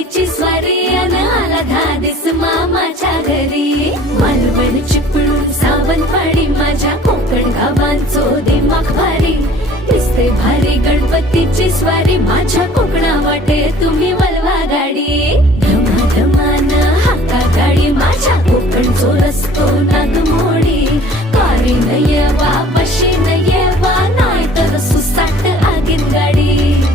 गणपतीची स्वारी अन आला धादिस मामाच्या घरी. मालवण चिपळूण सावंतवाडी माझ्या कोकण गावांचो दिमाग भारी. दिसते भारी गणपतीची स्वारी माझ्या कोकणा वाटे तुम्ही वलवा गाडी. धमाधमान हाका गाडी माझ्या कोकणचो रस्तो नागमोडी. कारी न येवा बशी न येवा नाही तर सुसाट आगीन गाडी.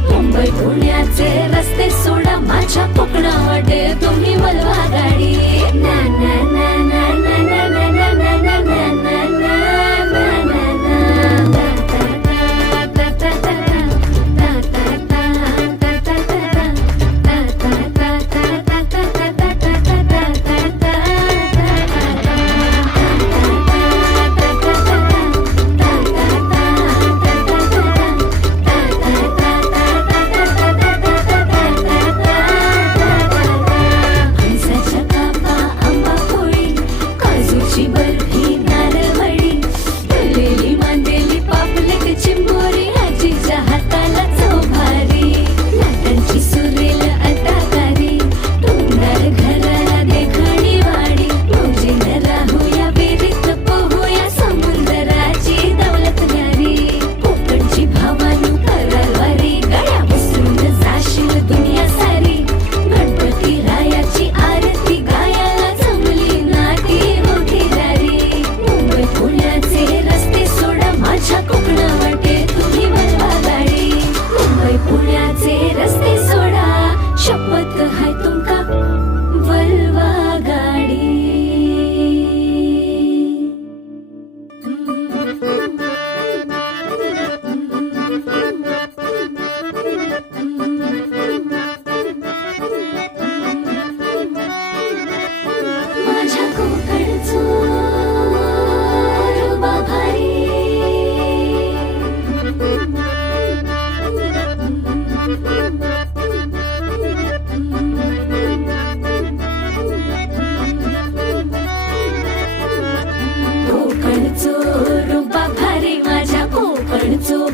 मुंबई पुण्याचे रस्ते सोडा माझ्या कोकणा वाटे तुम्ही वलवा गाडी. ना ना ना ना ना ना ना ना ना ना ना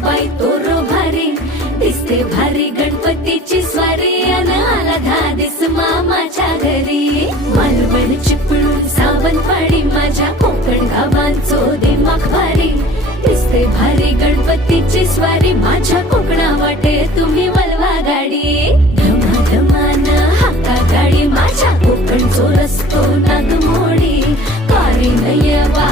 बाई तोरो भारी. दिसते भारी गणपतीची स्वारी अन आला धादिस मामाच्या घरी. मालवण चिपळूण सावंतवाडी माझ्या कोकण गावांचो दिमाग भारी. दिसते भारी गणपतीची स्वारी माझ्या कोकणा वाटे तुम्ही वलवा गाडी. धमाधमान हाका गाडी माझ्या कोकणचो रस्तो नागमोडी. कारी न येवा